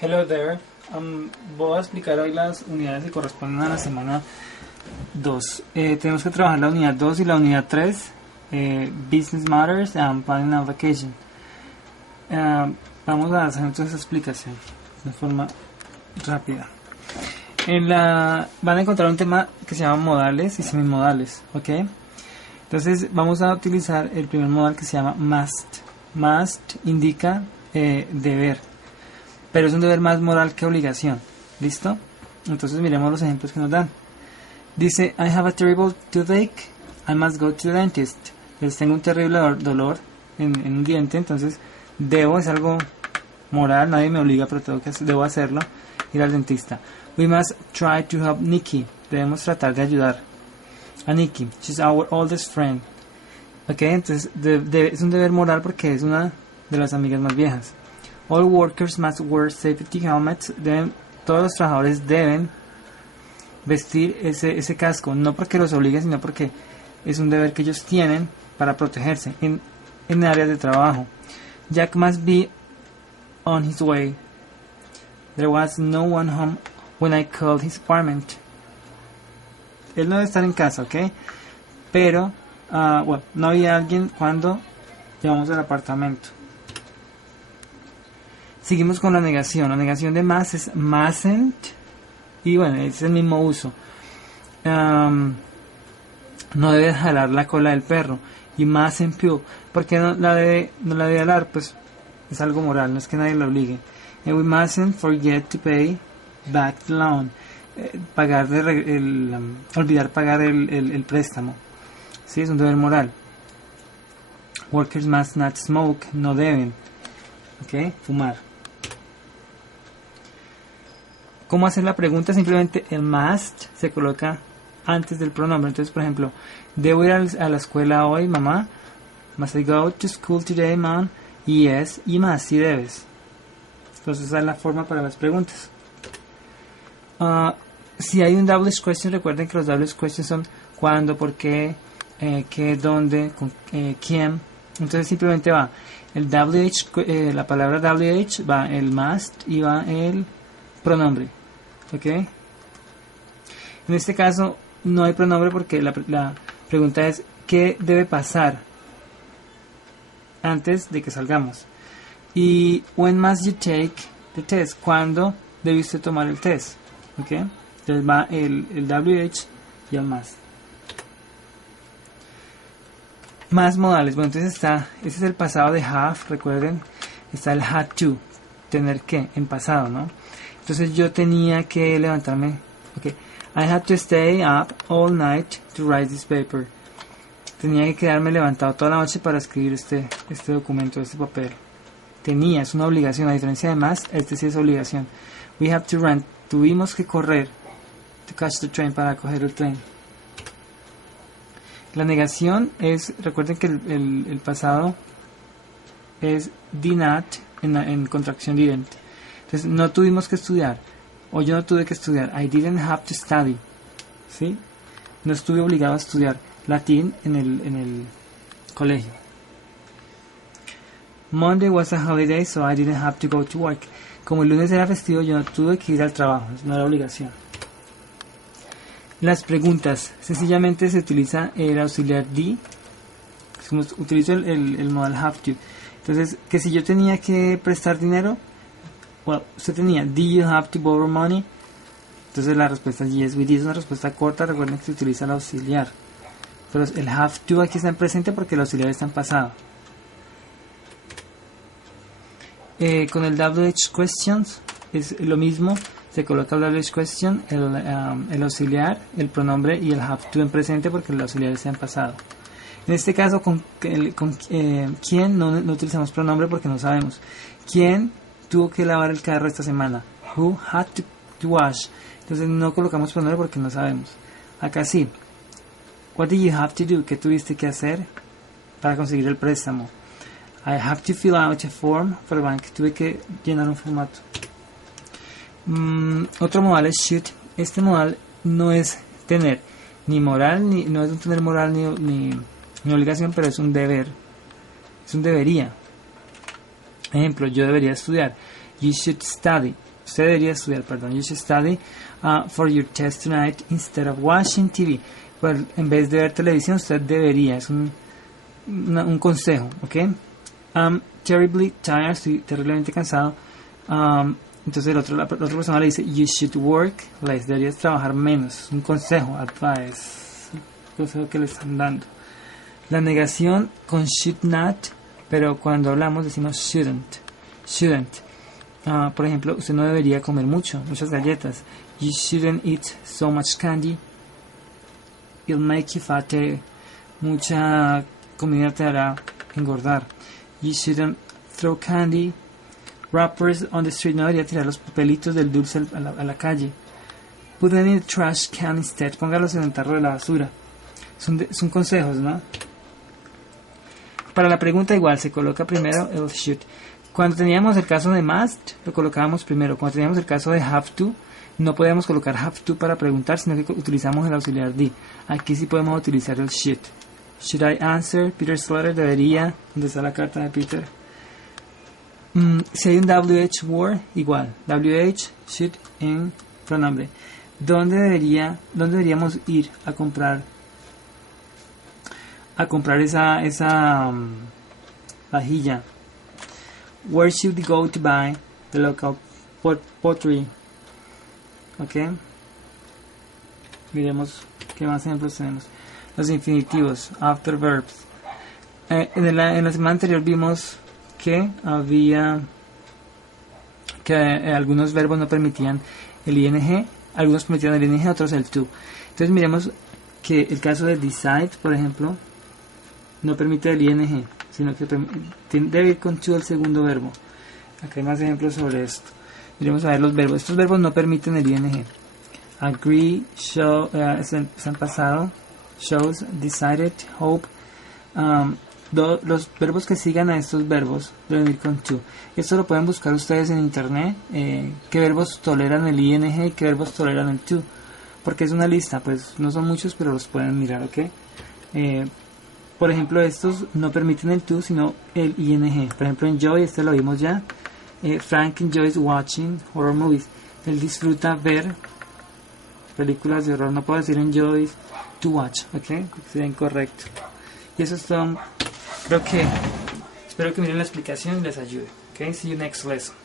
Hello there. Voy a explicar hoy las unidades que corresponden a la semana 2. Tenemos que trabajar la unidad 2 y la unidad 3, Business Matters and Planning a Vacation. Vamos a hacer entonces esa explicación de forma rápida. Van a encontrar un tema que se llama modales y semimodales, ¿ok? Entonces vamos a utilizar el primer modal que se llama must. Must indica deber, pero es un deber más moral que obligación. ¿Listo? Entonces miremos los ejemplos que nos dan. Dice, I have a terrible toothache, I must go to the dentist. Entonces tengo un terrible dolor en un diente, entonces debo, es algo moral, nadie me obliga, pero debo hacerlo, ir al dentista. We must try to help Nikki. Debemos tratar de ayudar a Nikki. She's our oldest friend. Ok, entonces es un deber moral porque es una de las amigas más viejas. All workers must wear safety helmets. Todos los trabajadores deben vestir ese casco, no porque los obligue, sino porque es un deber que ellos tienen para protegerse en áreas de trabajo. Jack must be on his way. There was no one home when I called his apartment. Él no debe estar en casa, ¿ok? Pero, no había alguien cuando llamamos al apartamento. Seguimos con la negación. La negación de must es mustn't. Y bueno, es el mismo uso. No debe jalar la cola del perro. Y mustn't pull. ¿Por qué no la debe jalar? Pues es algo moral, no es que nadie lo obligue. And we mustn't forget to pay back the loan. Olvidar pagar el préstamo. Sí, es un deber moral. Workers must not smoke. No deben, ¿ok? Fumar. ¿Cómo hacer la pregunta? Simplemente el must se coloca antes del pronombre. Entonces, por ejemplo, ¿debo ir a la escuela hoy, mamá? Must I go to school today, mom? Yes, y must, si debes. Entonces, esa es la forma para las preguntas. Si hay un double question, recuerden que los double questions son cuándo, por qué, qué, dónde, con, quién. Entonces simplemente va el WH, la palabra WH, va el must y va el pronombre. ¿Ok? En este caso no hay pronombre porque la pregunta es ¿qué debe pasar antes de que salgamos? Y when must you take the test? ¿Cuándo debe usted tomar el test? ¿Ok? Entonces va el WH y el must. Más modales. Bueno, entonces ese es el pasado de have, recuerden. Está el had to, tener que, en pasado, ¿no? Entonces yo tenía que levantarme. Ok. I had to stay up all night to write this paper. Tenía que quedarme levantado toda la noche para escribir este documento, este papel. Es una obligación, a diferencia de más, este sí es obligación. We have to run, tuvimos que correr, to catch the train, para coger el tren. La negación es, recuerden que el pasado es did not en contracción didn't. Entonces no tuvimos que estudiar, o yo no tuve que estudiar. I didn't have to study, ¿sí? No estuve obligado a estudiar latín en el colegio. Monday was a holiday, so I didn't have to go to work. Como el lunes era festivo, yo no tuve que ir al trabajo, no era obligación. Las preguntas, sencillamente se utiliza el auxiliar D. Utilizo el modal have to. Entonces, que si yo tenía que prestar dinero, usted tenía, do you have to borrow money? Entonces la respuesta es yes, we did. Es una respuesta corta, recuerden que se utiliza el auxiliar. Pero el have to aquí está en presente porque el auxiliar está en pasado. Con el WH questions es lo mismo, se coloca el WH question, el auxiliar, el pronombre y el have to en presente porque el auxiliar está en pasado. En este caso con quién no utilizamos pronombre porque no sabemos. ¿Quién tuvo que lavar el carro esta semana? Who had to wash? Entonces no colocamos pronombre porque no sabemos. Acá sí. What did you have to do? ¿Qué tuviste que hacer para conseguir el préstamo? I have to fill out a form for a bank. Tuve que llenar un formato. Otro modal es should. Este modal no es tener ni moral, no es un tener moral ni obligación, pero es un deber. Es un debería. Ejemplo, yo debería estudiar. You should study. Usted debería estudiar, perdón. You should study for your test tonight instead of watching TV. Pues, en vez de ver televisión, usted debería. Es un consejo, ¿ok? I'm terribly tired. Estoy terriblemente cansado. Entonces la otra persona le dice, you should work less. Deberías trabajar menos. Es un consejo, advice. Un consejo que le están dando. La negación con should not, pero cuando hablamos decimos shouldn't. Por ejemplo, usted no debería comer muchas galletas. You shouldn't eat so much candy. It'll make you fat. Mucha comida te hará engordar. You shouldn't throw candy wrappers on the street. No debería tirar los papelitos del dulce a la calle. Put them in the trash can instead. Póngalos en el tarro de la basura. Son consejos, ¿no? Para la pregunta igual se coloca primero el should. Cuando teníamos el caso de must, lo colocábamos primero. Cuando teníamos el caso de have to, no podíamos colocar have to para preguntar, sino que utilizamos el auxiliar D. Aquí sí podemos utilizar el should. Should I answer Peter's letter? Debería. ¿Dónde está la carta de Peter? Si hay un WH word, igual. WH, should, en pronombre. ¿Dónde deberíamos ir a comprar esa vajilla? Where should we go to buy the local pottery? Ok. Miremos qué más ejemplos tenemos. Los infinitivos, after verbs. En la semana anterior vimos que algunos verbos no permitían el ing, algunos permitían el ing, otros el to. Entonces miremos que el caso de decide, por ejemplo, no permite el ing, sino que debe ir con to el segundo verbo. Acá hay más ejemplos sobre esto. Miremos a ver los verbos. Estos verbos no permiten el ing. Agree, show, están pasado, shows, decided, hope. Los verbos que sigan a estos verbos deben ir con to. Esto lo pueden buscar ustedes en internet. Qué verbos toleran el ing y qué verbos toleran el to. Porque es una lista, pues no son muchos, pero los pueden mirar, ¿ok? Por ejemplo, estos no permiten el to, sino el ing. Por ejemplo, enjoy, este lo vimos ya. Frank enjoys watching horror movies. Él disfruta ver películas de horror. No puedo decir enjoys to watch, ¿ok? Sería incorrecto. Y eso es todo. Espero que miren la explicación y les ayude. Okay, see you next lesson.